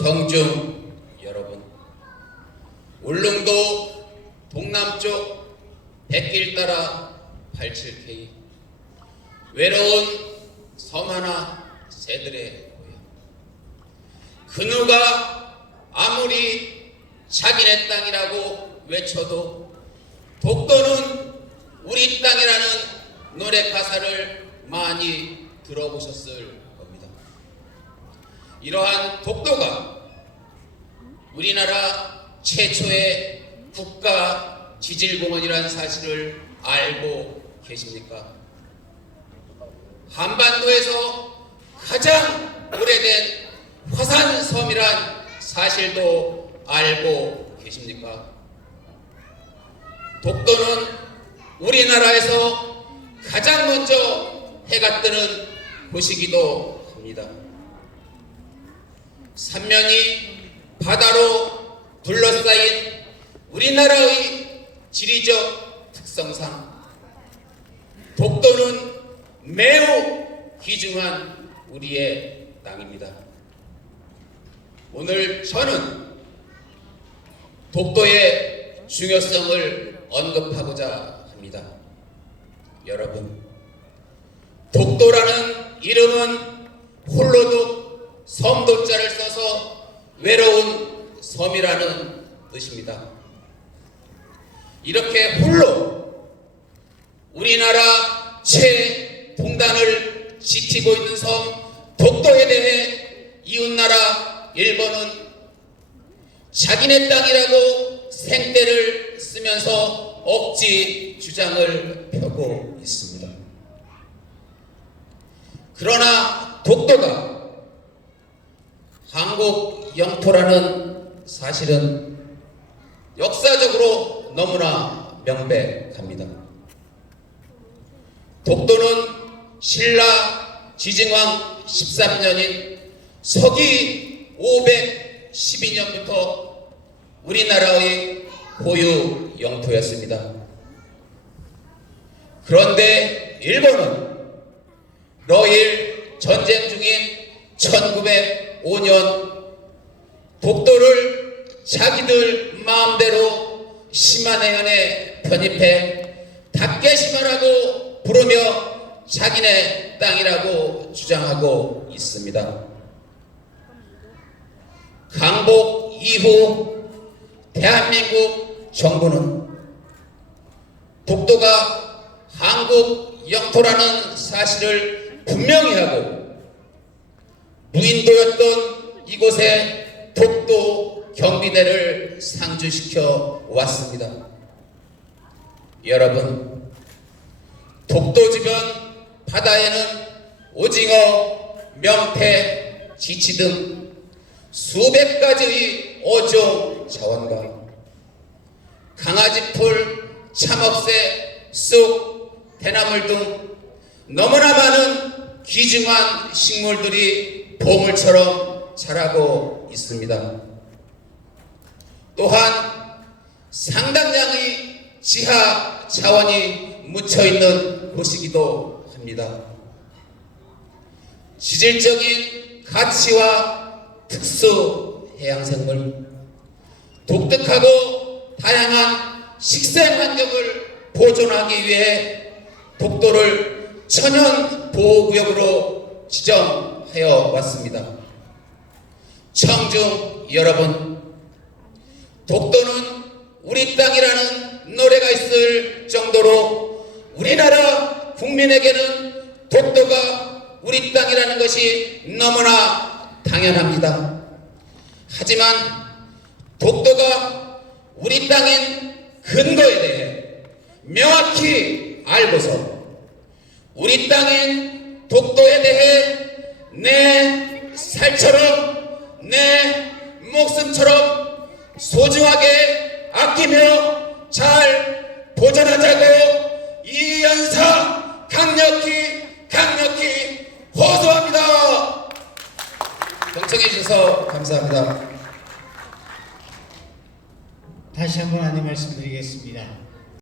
청중 여러분, 울릉도 동남쪽 백길 따라 87K 외로운 섬 하나 새들의 고향 그 누가 아무리 자기네 땅이라고 외쳐도 독도는 우리 땅이라는 노래 가사를 많이 들어보셨을. 이러한 독도가 우리나라 최초의 국가 지질공원이라는 사실을 알고 계십니까? 한반도에서 가장 오래된 화산섬이란 사실도 알고 계십니까? 독도는 우리나라에서 가장 먼저 해가 뜨는 곳이기도 합니다. 삼면이 바다로 둘러싸인 우리나라의 지리적 특성상 독도는 매우 귀중한 우리의 땅입니다. 오늘 저는 독도의 중요성을 언급하고자 합니다. 여러분, 독도라는 이름은 홀로독 섬도자를 외로운 섬이라는 뜻입니다. 이렇게 홀로 우리나라 최동단을 지키고 있는 섬 독도에 대해 이웃나라 일본은 자기네 땅이라고 생떼를 쓰면서 억지 주장을 펴고 있습니다. 그러나 독도가 한국 영토라는 사실은 역사적으로 너무나 명백합니다. 독도는 신라 지증왕 13년인 서기 512년부터 우리나라의 고유 영토였습니다. 그런데 일본은 러일 전쟁 중인 1905년 독도를 자기들 마음대로 심한해안에 편입해 다케시마라고 부르며 자기네 땅이라고 주장하고 있습니다. 강복 이후 대한민국 정부는 독도가 한국 영토라는 사실을 분명히 하고 무인도였던 이곳에 독도 경비대를 상주시켜 왔습니다. 여러분, 독도 주변 바다에는 오징어, 명태, 지치 등 수백 가지의 어종 자원과 강아지풀, 참업새, 쑥, 대나물 등 너무나 많은 귀중한 식물들이 보물처럼 자라고 있습니다. 또한 상당량의 지하 자원이 묻혀 있는 곳이기도 합니다. 지질적인 가치와 특수 해양생물, 독특하고 다양한 식생 환경을 보존하기 위해 독도를 천연 보호구역으로 지정하여 왔습니다. 청중 여러분, 독도는 우리 땅이라는 노래가 있을 정도로 우리나라 국민에게는 독도가 우리 땅이라는 것이 너무나 당연합니다. 하지만 독도가 우리 땅인 근거에 대해 명확히 알고서 우리 땅인 독도에 대해 내 살처럼 내 목숨처럼 소중하게 아끼며 잘 보존하자고 이 연사 강력히 강력히 호소합니다. 경청해 주셔서 감사합니다. 다시 한번 안내 말씀드리겠습니다.